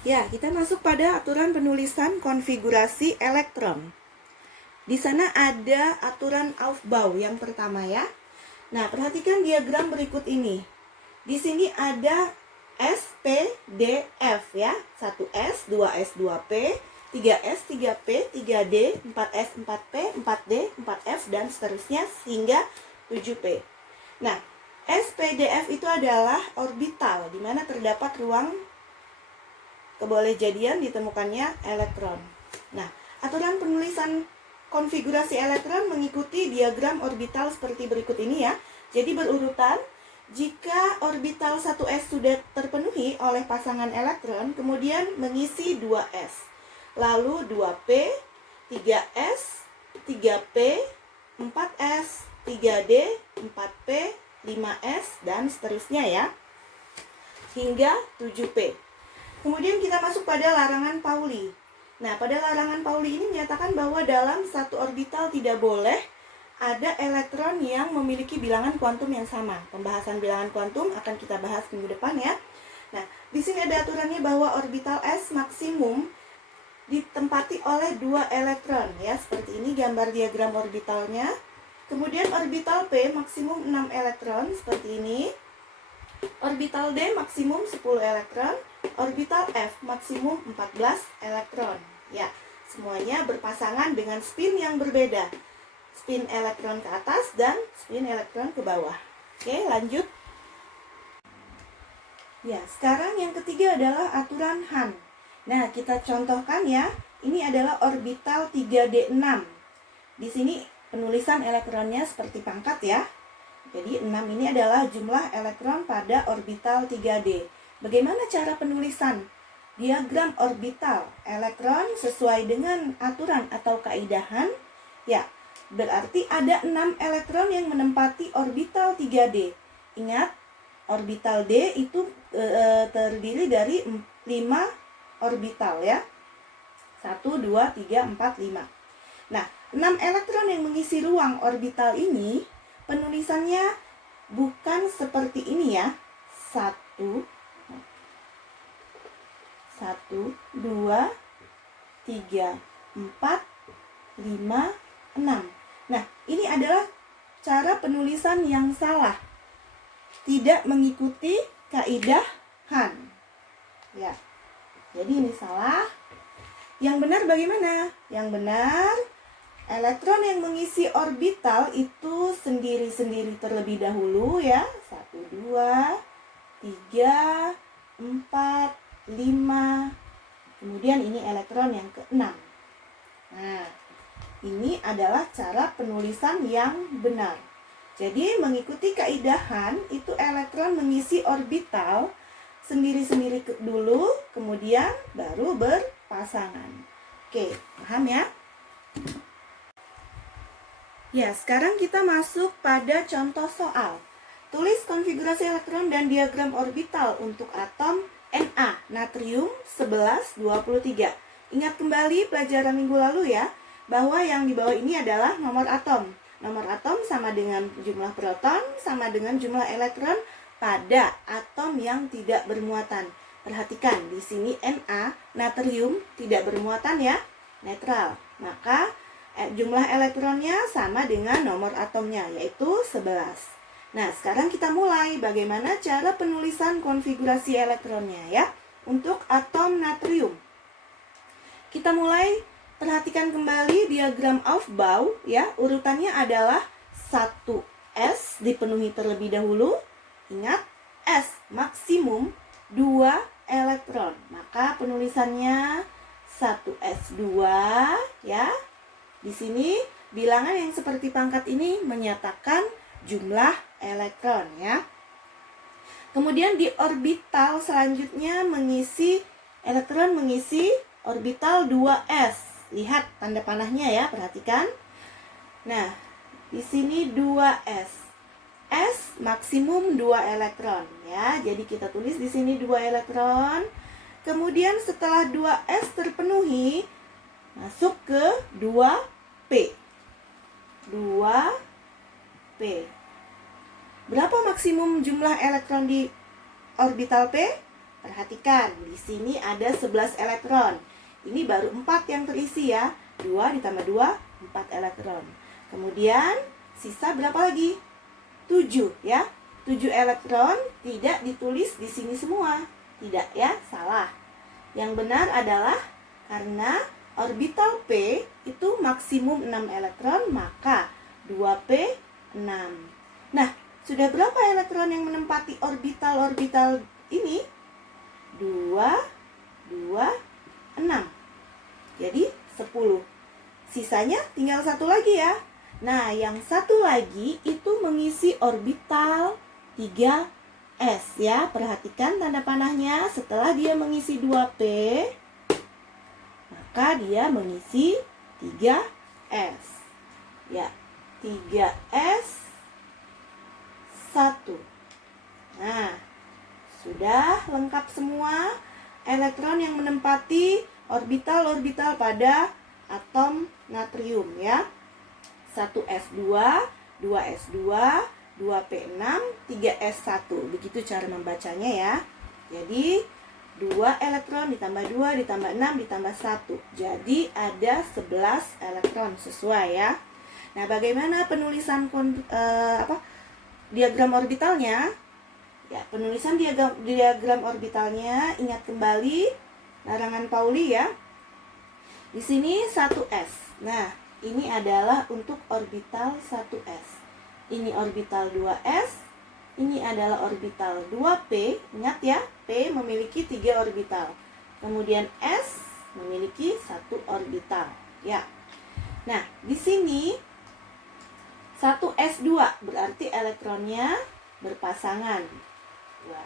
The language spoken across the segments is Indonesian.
Ya, kita masuk pada aturan penulisan konfigurasi elektron. Di sana ada aturan Aufbau yang pertama ya. Nah, perhatikan diagram berikut ini. Di sini ada S, P, D, F ya. 1S, 2S, 2P, 3S, 3P, 3D, 4S, 4P, 4D, 4F, dan seterusnya hingga 7P. Nah, S, P, D, F itu adalah orbital, di mana terdapat ruang kebolehjadian ditemukannya elektron. Nah, aturan penulisan konfigurasi elektron mengikuti diagram orbital seperti berikut ini ya. Jadi berurutan, jika orbital 1s sudah terpenuhi oleh pasangan elektron, kemudian mengisi 2s. Lalu 2p, 3s, 3p, 4s, 3d, 4p, 5s, dan seterusnya ya. Hingga 7p. Kemudian kita masuk pada larangan Pauli. Nah, pada larangan Pauli ini menyatakan bahwa dalam satu orbital tidak boleh ada elektron yang memiliki bilangan kuantum yang sama. Pembahasan bilangan kuantum akan kita bahas minggu depan ya. Nah, di sini ada aturannya bahwa orbital S maksimum ditempati oleh 2 elektron ya. Seperti ini gambar diagram orbitalnya. Kemudian orbital P maksimum 6 elektron seperti ini. Orbital D maksimum 10 elektron, orbital F maksimum 14 elektron. Ya, semuanya berpasangan dengan spin yang berbeda. Spin elektron ke atas dan spin elektron ke bawah. Oke, lanjut. Ya, sekarang yang ketiga adalah aturan Hahn. Nah, kita contohkan ya. Ini adalah orbital 3D6. Di sini penulisan elektronnya seperti pangkat ya. Jadi 6 ini adalah jumlah elektron pada orbital 3D. Bagaimana cara penulisan diagram orbital elektron sesuai dengan aturan atau kaidah Hahn? Ya, berarti ada 6 elektron yang menempati orbital 3D. Ingat, orbital D itu terdiri dari 5 orbital ya. 1, 2, 3, 4, 5. Nah, 6 elektron yang mengisi ruang orbital ini penulisannya bukan seperti ini ya. 1, 2, 3, 4, 5, 6. Nah, ini adalah cara penulisan yang salah. Tidak mengikuti kaidah Hahn. Ya. Jadi ini salah. Yang benar bagaimana? Yang benar, elektron yang mengisi orbital itu sendiri-sendiri terlebih dahulu ya. 1, 2, 3, 4, 5. Kemudian ini elektron yang ke-6. Nah, ini adalah cara penulisan yang benar. Jadi mengikuti kaidah Hahn itu elektron mengisi orbital sendiri-sendiri dulu, kemudian baru berpasangan. Oke, paham ya? Ya, sekarang kita masuk pada contoh soal. Tulis konfigurasi elektron dan diagram orbital untuk atom Na, natrium 1123. Ingat kembali pelajaran minggu lalu ya, bahwa yang di bawah ini adalah nomor atom. Nomor atom sama dengan jumlah proton, sama dengan jumlah elektron pada atom yang tidak bermuatan. Perhatikan, di sini Na, natrium, tidak bermuatan ya, netral. Maka jumlah elektronnya sama dengan nomor atomnya, yaitu 11. Nah, sekarang kita mulai bagaimana cara penulisan konfigurasi elektronnya ya. Untuk atom natrium, kita mulai perhatikan kembali diagram Aufbau ya. Urutannya adalah 1S dipenuhi terlebih dahulu. Ingat, S maksimum 2 elektron. Maka penulisannya 1S2 ya. Di sini bilangan yang seperti pangkat ini menyatakan jumlah elektron ya. Kemudian di orbital selanjutnya elektron mengisi orbital 2s. Lihat tanda panahnya ya, perhatikan. Nah, di sini 2s. S maksimum 2 elektron ya. Jadi kita tulis di sini 2 elektron. Kemudian setelah 2s terpenuhi, masuk ke 2p. 2p. Berapa maksimum jumlah elektron di orbital P? Perhatikan, di sini ada 11 elektron. Ini baru 4 yang terisi ya. 2 ditambah 2, 4 elektron. Kemudian sisa berapa lagi? 7 ya. 7 elektron tidak ditulis di sini semua. Tidak ya, salah. Yang benar adalah karena orbital P itu maksimum 6 elektron, maka 2P 6. Nah, sudah berapa elektron yang menempati orbital-orbital ini? 2, 2, 6. Jadi 10. Sisanya tinggal satu lagi ya. Nah, yang satu lagi itu mengisi orbital 3s ya. Perhatikan tanda panahnya. Setelah dia mengisi 2p, maka dia mengisi 3s. Ya, 3s 1. Nah, sudah lengkap semua elektron yang menempati orbital-orbital pada atom natrium ya. 1s2, 2s2, 2p6, 3s1. Begitu cara membacanya ya. Jadi 2 elektron ditambah 2 ditambah 6 ditambah 1. Jadi ada 11 elektron sesuai ya. Nah, bagaimana penulisan diagram orbitalnya? Ya, penulisan diagram orbitalnya, ingat kembali larangan Pauli ya. Di sini 1s. Nah, ini adalah untuk orbital 1s. Ini orbital 2s. Ini adalah orbital 2p. Ingat ya, p memiliki 3 orbital. Kemudian s memiliki 1 orbital ya. Nah, di sini 1s2 berarti elektronnya berpasangan. 2.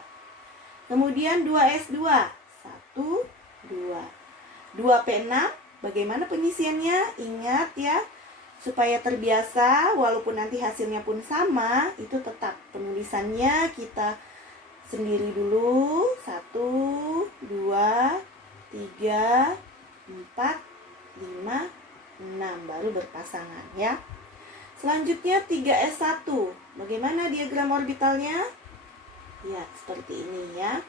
Kemudian 2s2, 1, 2. 2p6, bagaimana pengisiannya? Ingat ya, supaya terbiasa, walaupun nanti hasilnya pun sama, itu tetap penulisannya kita sendiri dulu. 1, 2, 3, 4, 5, 6, baru berpasangan ya. Selanjutnya 3s1, bagaimana diagram orbitalnya? Ya, seperti ini ya.